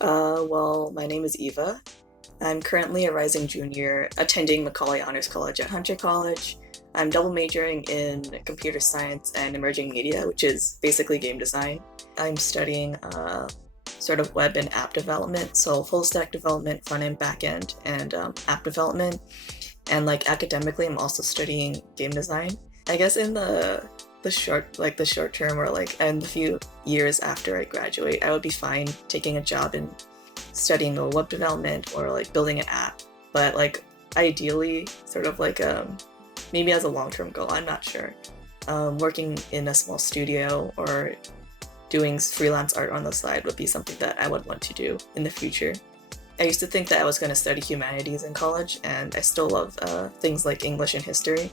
Well, my name is Eva. I'm currently a rising junior attending Macaulay Honors College at Hunter College. I'm double majoring in computer science and emerging media, which is basically game design. I'm studying sort of web and app development, so full stack development, front end, back end, and app development. And like academically, I'm also studying game design. I guess in the short term or like in the few years after I graduate, I would be fine taking a job in studying the web development or like building an app. But like ideally, sort of like maybe as a long-term goal, I'm not sure. Working in a small studio or doing freelance art on the side would be something that I would want to do in the future. I used to think that I was going to study humanities in college, and I still love things like English and history.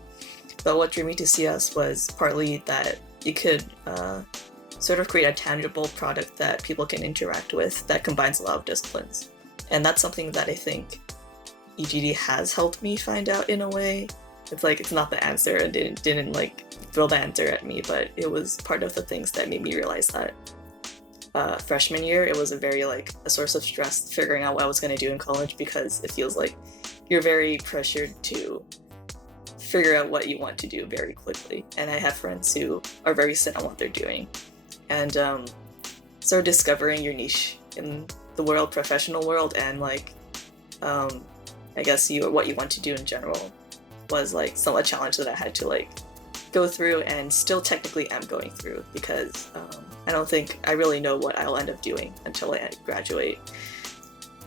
But what drew me to CS was partly that you could sort of create a tangible product that people can interact with that combines a lot of disciplines. And that's something that I think EGD has helped me find out in a way. It's like it's not the answer. It didn't like throw the answer at me, but it was part of the things that made me realize that freshman year it was a very like a source of stress figuring out what I was going to do in college, because it feels like you're very pressured to figure out what you want to do very quickly. And I have friends who are very set on what they're doing, and sort of discovering your niche in the world, professional world, and like I guess what you want to do in general was like a challenge that I had to like go through and still technically am going through, because I don't think I really know what I'll end up doing until I graduate.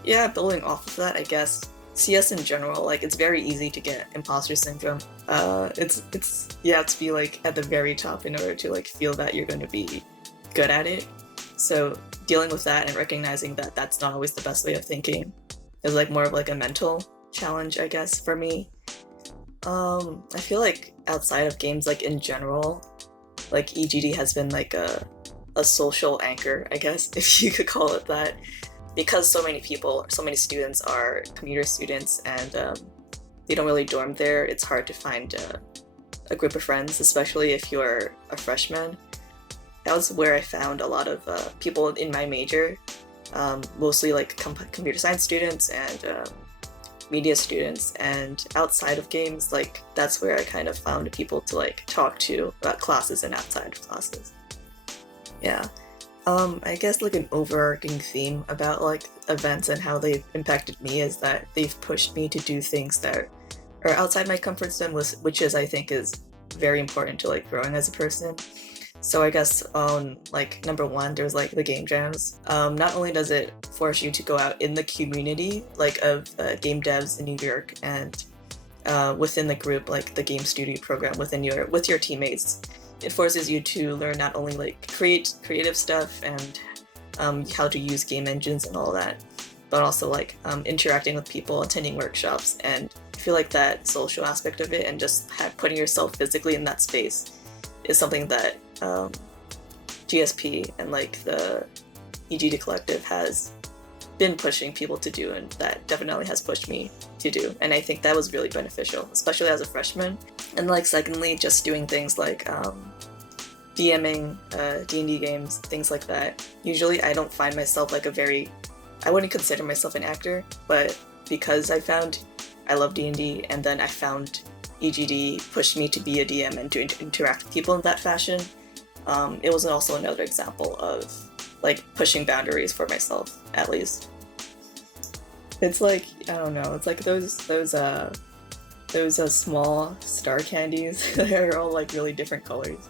Yeah, building off of that, I guess CS in general, like it's very easy to get imposter syndrome. It's you have to be like at the very top in order to like feel that you're going to be good at it. So dealing with that and recognizing that that's not always the best way of thinking is like more of like a mental challenge, I guess, for me. I feel like outside of games, like in general, like EGD has been like a social anchor, I guess, if you could call it that, because so many people, so many students are commuter students, and they don't really dorm there. It's hard to find a group of friends, especially if you're a freshman. That was where I found a lot of people in my major, mostly like computer science students and media students. And outside of games, like that's where I kind of found people to like talk to about classes and outside of classes. Yeah. I guess like an overarching theme about like events and how they've impacted me is that they've pushed me to do things that are outside my comfort zone, which is I think is very important to like growing as a person. So I guess like number one, there's like the game jams. Not only does it force you to go out in the community like of game devs in New York, and within the group, like the game studio program with your teammates, it forces you to learn not only like create creative stuff and how to use game engines and all that, but also like interacting with people, attending workshops. And I feel like that social aspect of it and just putting yourself physically in that space is something that GSP and like the EGD Collective has been pushing people to do, and that definitely has pushed me to do. And I think that was really beneficial, especially as a freshman. And like secondly, just doing things like DMing D&D games, things like that. Usually I don't find myself like I wouldn't consider myself an actor, but because I love D&D, and then I found EGD pushed me to be a DM and to interact with people in that fashion. It was also another example of like pushing boundaries for myself, at least. It's like, I don't know, it's like those small star candies that are all like really different colors.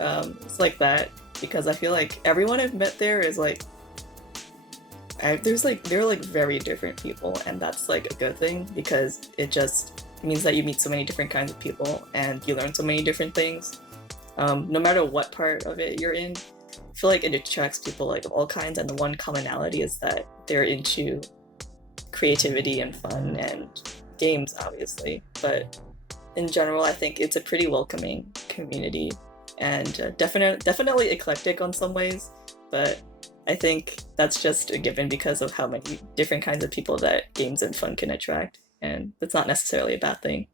It's like that because I feel like everyone I've met there is like they're like very different people, and that's like a good thing because it just means that you meet so many different kinds of people and you learn so many different things. No matter what part of it you're in, I feel like it attracts people like of all kinds, and the one commonality is that they're into creativity and fun and games, obviously. But in general, I think it's a pretty welcoming community, and definitely eclectic on some ways. But I think that's just a given because of how many different kinds of people that games and fun can attract, and that's not necessarily a bad thing.